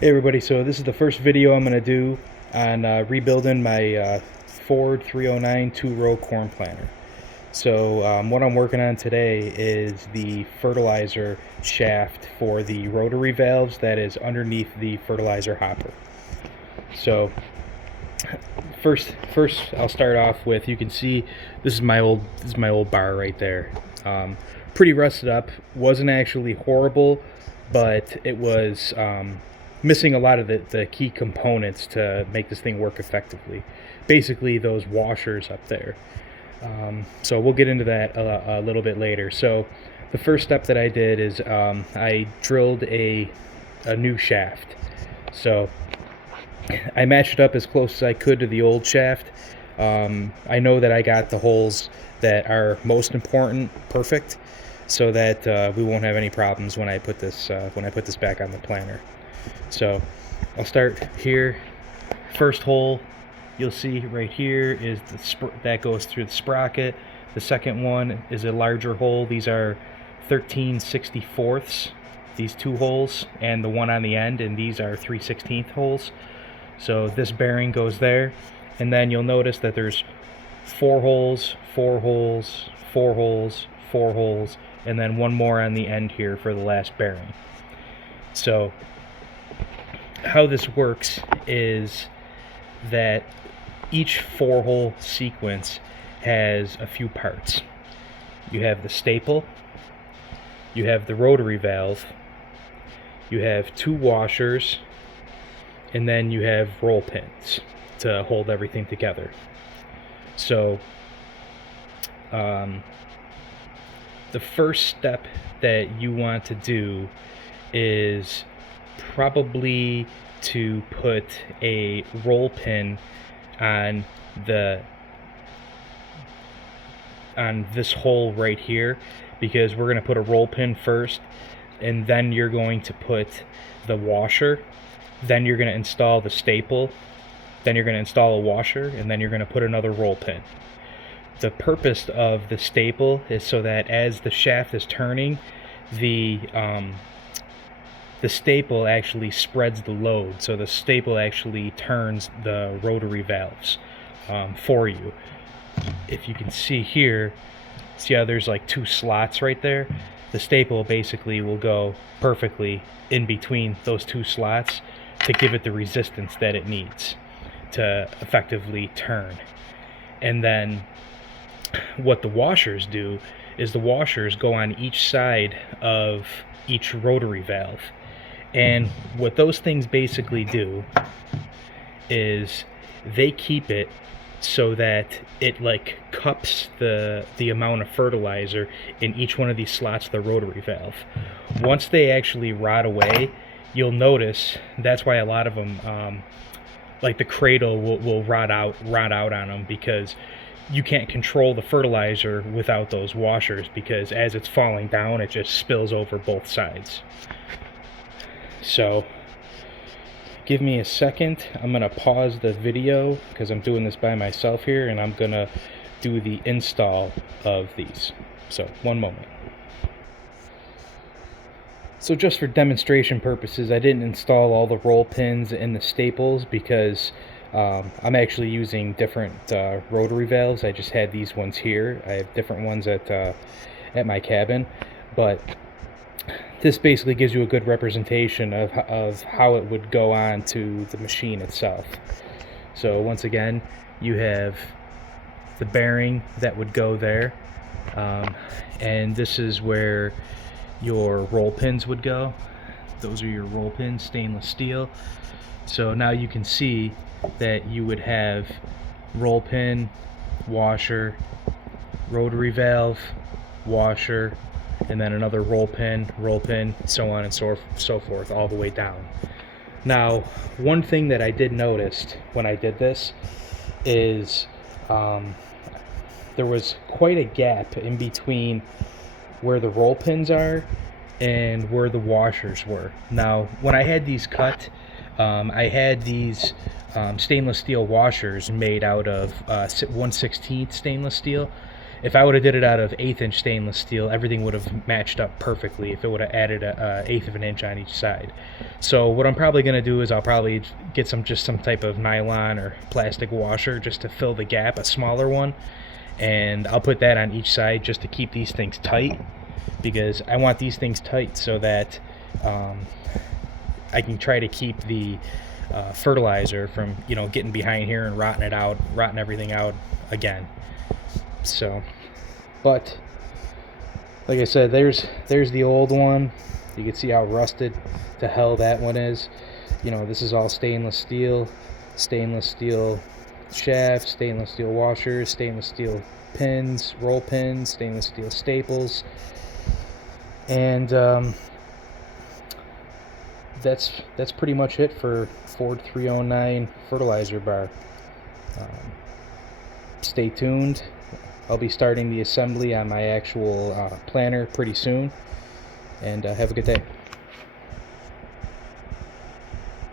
Hey everybody, so this is the first video I'm going to do on rebuilding my Ford 309 two-row corn planter. So what I'm working on today is the fertilizer shaft for the rotary valves that is underneath the fertilizer hopper. So first I'll start off with, you can see this is my old bar right there. Pretty rusted up, wasn't actually horrible, but it was missing a lot of the key components to make this thing work effectively. Basically those washers up there. So we'll get into that a little bit later. So the first step that I did is I drilled a new shaft. So I matched it up as close as I could to the old shaft. I know that I got the holes that are most important perfect, so that we won't have any problems when I put this back on the planter. So I'll start here. First hole you'll see right here is that goes through the sprocket. The second one is a larger hole. These are 13/64ths, these two holes, and the one on the end, and these are 3/16 holes. So this bearing goes there, and then you'll notice that there's 4 holes, 4 holes, 4 holes, 4 holes, and then one more on the end here for the last bearing. So how this works is that each 4-hole sequence has a few parts. You have the staple, you have the rotary valve, you have 2 washers, and then you have roll pins to hold everything together. So the first step that you want to do is probably to put a roll pin on this hole right here, because we're going to put a roll pin first, and then you're going to put the washer, then you're going to install the staple, then you're going to install a washer, and then you're going to put another roll pin. The purpose of the staple is so that as the shaft is turning, the staple actually spreads the load. So the staple actually turns the rotary valves for you. If you can see here, see how there's like 2 slots right there? The staple basically will go perfectly in between those 2 slots to give it the resistance that it needs to effectively turn. And then what the washers do is the washers go on each side of each rotary valve. And what those things basically do is they keep it so that it like cups the amount of fertilizer in each one of these slots of the rotary valve. Once they actually rot away, you'll notice that's why a lot of them, like the cradle will rot out on them, because you can't control the fertilizer without those washers, because as it's falling down it just spills over both sides. So give me a second. I'm going to pause the video because I'm doing this by myself here, and I'm going to do the install of these. So one moment. So just for demonstration purposes, I didn't install all the roll pins and the staples because I'm actually using different rotary valves. I just had these ones here. I have different ones at my cabin, but this basically gives you a good representation of how it would go on to the machine itself. So once again, you have the bearing that would go there, and this is where your roll pins would go. Those are your roll pins, stainless steel. So now you can see that you would have roll pin, washer, rotary valve, washer, and then another roll pin, so on and so forth, all the way down. Now, one thing that I did notice when I did this is there was quite a gap in between where the roll pins are and where the washers were. Now, when I had these cut, I had these stainless steel washers made out of 1/16 stainless steel, If I would have did it out of 1/8" stainless steel, everything would have matched up perfectly if it would have added a 1/8 of an inch on each side. So what I'm probably going to do is I'll probably get some type of nylon or plastic washer just to fill the gap, a smaller one, and I'll put that on each side just to keep these things tight, because I want these things tight so that I can try to keep the fertilizer from, you know, getting behind here and rotting everything out again. So, but like I said, there's the old one. You can see how rusted to hell that one is. You know, this is all stainless steel shafts, stainless steel washers, stainless steel pins, roll pins, stainless steel staples, and that's pretty much it for Ford 309 fertilizer bar. Stay tuned. I'll be starting the assembly on my actual planter pretty soon, and have a good day.